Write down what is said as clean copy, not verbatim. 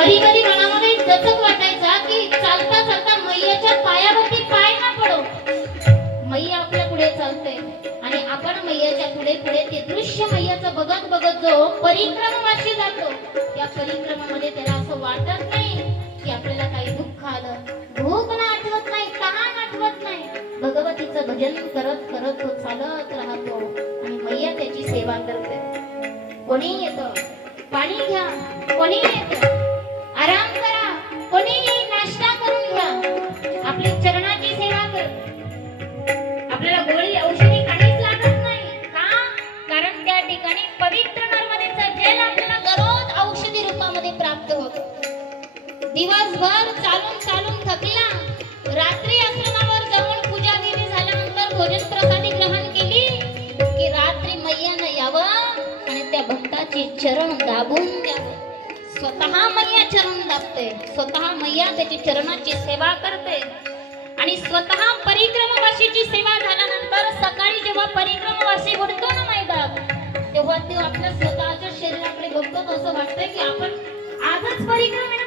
कधी कधी मनामध्ये दचक वाटायचा की चालता चालता मैयाच्या पायावरती पाय ना पडो. मैया आपल्या पुढे चालते आणि आपण मैयाच्या पुढे पुढे ते दृश्य मैयाचं बघत बघत जो परिक्रमावाशी जातो, त्या परिक्रमामध्ये त्याला असं वाटत नाही की आपल्याला काही दुःख आलं, भूक ना आठवत नाही, तहान आठवत नाही. भगवतीचं भजन करत करत तो चालत राहतो आणि मैया त्याची सेवा करते. कोणी येतं पाणी घ्या, कोणी येतं आराम करा, कोणी नाश्ता करून घ्या, आपली चरणाची सेवा कर. आपल्याला गोळी औषधी काहीच लागत नाही. का? कारण त्या ठिकाणी पवित्र नर्मदेचं जल आपल्याला दररोज औषधी रूपामध्ये प्राप्त होतं. दिवसभर चालून चालून थकला, रात्री आश्रमावर जाऊन पूजा विधी झाल्यानंतर भोजन प्रसादी ग्रहण केली की रात्री मैयानं यावं आणि त्या भक्ताची चरण दाबून द्यावं. स्वतः मैया चरण दाबते, स्वतः मैया त्याची चरणाची सेवा करते आणि स्वतः परिक्रमावाशीची सेवा झाल्यानंतर सकाळी जेव्हा परिक्रमावासी उठतो ना मैदान, तेव्हा ते आपल्या स्वतःच्या शरीराकडे बघतो, असं वाटतंय की आपण आजच परिक्रमे